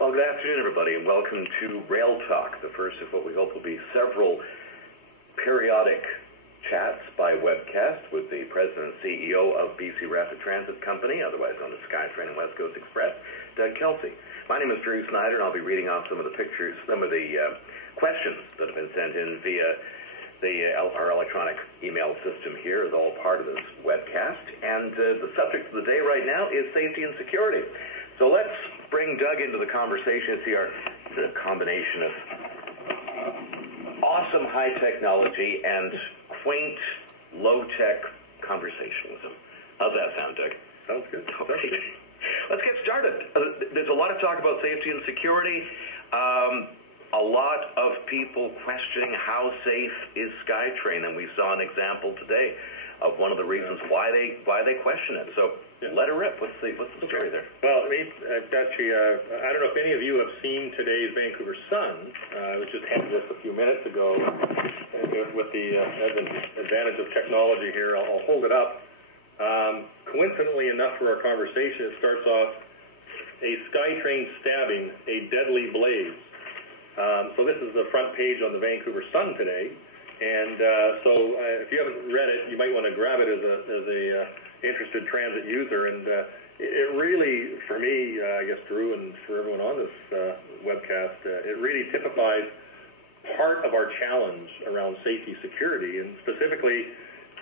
Well, good afternoon, everybody, and welcome to Rail Talk, the first of what we hope will be several periodic chats by webcast with the President and CEO of BC Rapid Transit Company, otherwise known as SkyTrain and West Coast Express, Doug Kelsey. My name is Drew Snyder, and I'll be reading off some of the pictures, some of the questions that have been sent in via our electronic email system here is all part of this webcast. And the subject of the day right now is safety and security. So let's bring Doug into the conversation. See the combination of awesome high technology and quaint low-tech conversationalism. How's that sound, Doug? Sounds good. Okay. Let's get started. There's a lot of talk about safety and security. A lot of people questioning how safe is SkyTrain, and we saw an example today of one of the reasons why they question it. So let her rip. What's the story there? Well, actually, I don't know if any of you have seen today's Vancouver Sun. I was just handed this a few minutes ago. With the advantage of technology here, I'll hold it up. Coincidentally enough for our conversation, it starts off, a SkyTrain stabbing, a deadly blaze. So this is the front page on the Vancouver Sun today. And so if you haven't read it, you might want to grab it as a interested transit user. And it really, for me, I guess, Drew, and for everyone on this webcast, it really typifies part of our challenge around safety security. And specifically,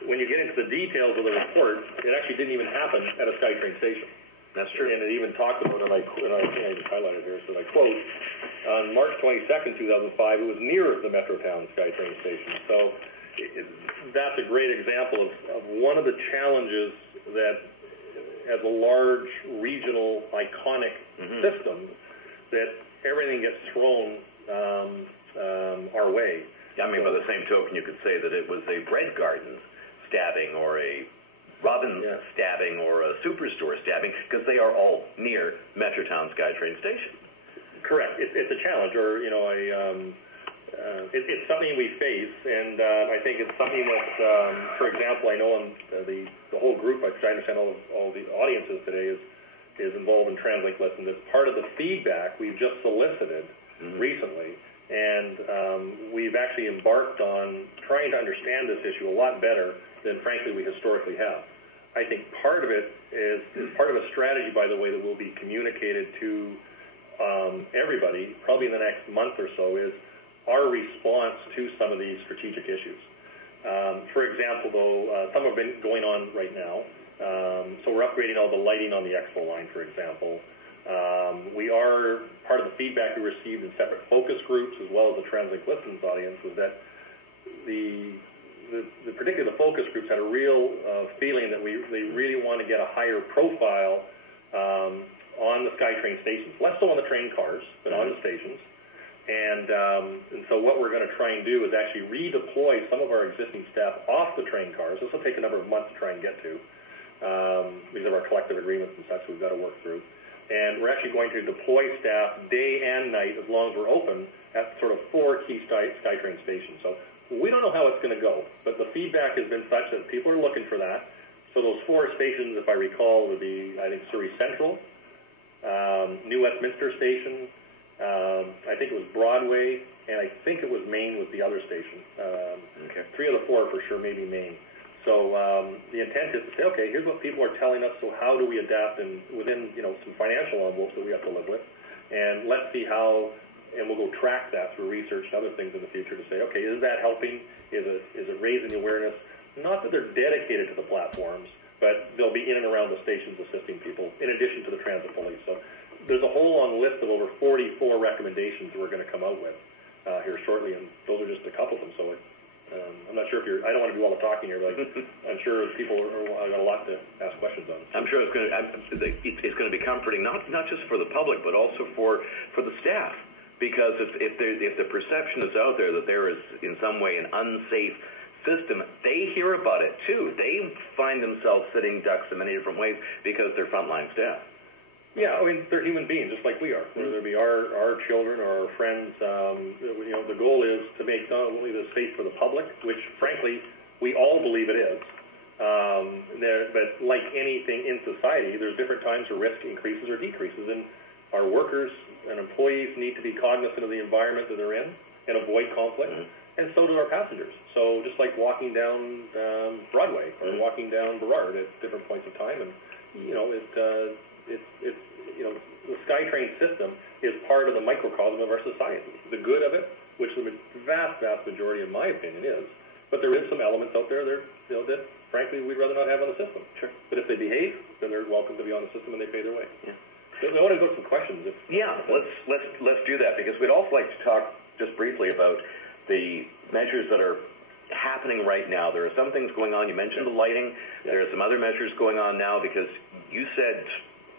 when you get into the details of the report, it actually didn't even happen at a SkyTrain station. That's true. And it even talked about it, I just highlighted here, so I quote, on March 22nd, 2005, it was near the Metrotown SkyTrain station. So that's a great example of one of the challenges that, as a large, regional, iconic system, that everything gets thrown our way. I mean, by the same token, you could say that it was a bread garden stabbing or a Robin stabbing or a superstore stabbing, because they are all near Metrotown SkyTrain station. Correct. It's a challenge, or it's something we face, and I think it's something that, for example, I know on the whole group, I understand all the audiences today is involved in TransLink Listen. It's part of the feedback we've just solicited recently, and we've actually embarked on trying to understand this issue a lot better than, frankly, we historically have. I think part of it is part of a strategy, by the way, that will be communicated to everybody, probably in the next month or so, is our response to some of these strategic issues. For example, though, some have been going on right now. So we're upgrading all the lighting on the Expo line, for example. We are, part of the feedback we received in separate focus groups, as well as the TransLink Listens audience, was that particularly the focus groups had a real feeling that they really want to get a higher profile on the SkyTrain stations, less so on the train cars, but on the stations. And so what we're going to try and do is actually redeploy some of our existing staff off the train cars. This will take a number of months to try and get to, because of our collective agreements and such we've got to work through. And we're actually going to deploy staff day and night, as long as we're open, at sort of 4 key SkyTrain stations. So we don't know how it's going to go, but the feedback has been such that people are looking for that. So those 4 stations, if I recall, would be, I think, Surrey Central, New Westminster Station, I think it was Broadway, and I think it was Maine was the other station. 3 of the 4 for sure, maybe Maine. So the intent is to say, okay, here's what people are telling us, so how do we adapt and within some financial envelopes that we have to live with, and let's see how. And we'll go track that through research and other things in the future to say, okay, is that helping? Is it raising the awareness? Not that they're dedicated to the platforms, but they'll be in and around the stations assisting people, in addition to the transit police. So there's a whole long list of over 44 recommendations we're going to come out with here shortly, and those are just a couple of them. So I'm not sure if I don't want to do all the talking here, but I'm sure people got a lot to ask questions on. I'm sure it's going to be comforting, not just for the public, but also for the staff. Because if the perception is out there that there is in some way an unsafe system, they hear about it too. They find themselves sitting ducks in many different ways because they're frontline staff. Yeah, I mean, they're human beings just like we are, whether it be our children or our friends. The goal is to make not only this safe for the public, which frankly we all believe it is, but like anything in society, there's different times where risk increases or decreases, and our workers and employees need to be cognizant of the environment that they're in and avoid conflict, and so do our passengers. So just like walking down Broadway or walking down Burrard at different points of time, and the SkyTrain system is part of the microcosm of our society. The good of it, which the vast majority, in my opinion, is, but there is some elements out there that frankly we'd rather not have on the system. Sure. But if they behave, then they're welcome to be on the system and they pay their way. Yeah. So I want to go to some questions. Let's do that, because we'd also like to talk just briefly about the measures that are happening right now. There are some things going on. You mentioned the lighting. Yeah. There are some other measures going on now, because you said,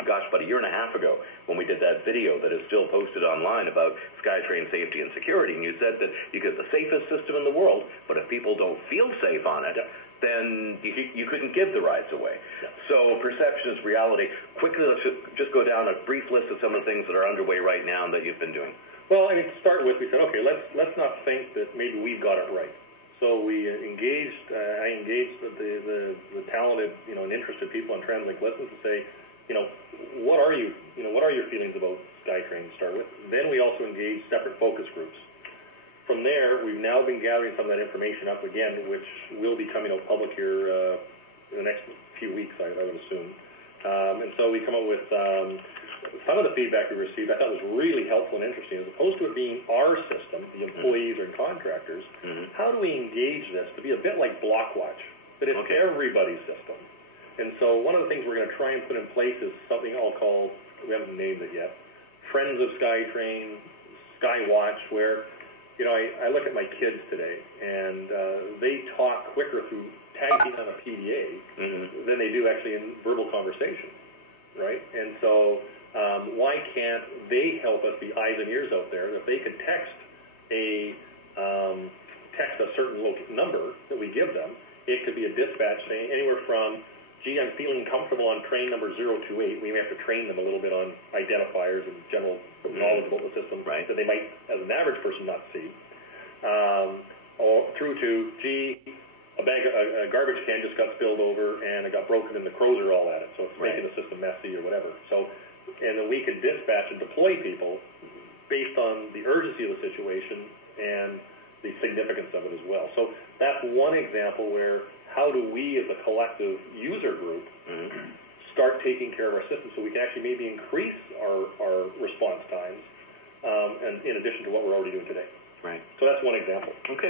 gosh, about a year and a half ago when we did that video that is still posted online about SkyTrain safety and security, and you said that you get the safest system in the world, but if people don't feel safe on it, then you couldn't give the rides away. Yeah. So perception is reality. Quickly, let's just go down a brief list of some of the things that are underway right now and that you've been doing. Well, I mean, to start with, we said, okay, let's not think that maybe we've got it right. So we I engaged the talented, and interested people on TransLink Listens to say, what are your feelings about SkyTrain to start with? Then we also engaged separate focus groups. From there, we've now been gathering some of that information up again, which will be coming out public here in the next few weeks, I would assume. And so we come up with some of the feedback we received I thought was really helpful and interesting. As opposed to it being our system, the employees or contractors, how do we engage this to be a bit like Blockwatch, that it's everybody's system? And so one of the things we're going to try and put in place is something I'll call, we haven't named it yet, Friends of SkyTrain, Skywatch, where, I look at my kids today, and they talk quicker through tagging on a PDA than they do actually in verbal conversation, right? And so why can't they help us be eyes and ears out there? If they could text a certain number that we give them, it could be a dispatch saying anywhere from, gee, I'm feeling comfortable on train number 028. We may have to train them a little bit on identifiers and general knowledge about the system that they might, as an average person, not see. Or through to, gee, a garbage can just got spilled over and it got broken and the crows are all at it, so it's making the system messy or whatever. So, and then we could dispatch and deploy people based on the urgency of the situation and the significance of it as well. So that's one example where how do we as a collective user group start taking care of our system so we can actually maybe increase our response times and in addition to what we're already doing today. Right. So that's one example. Okay.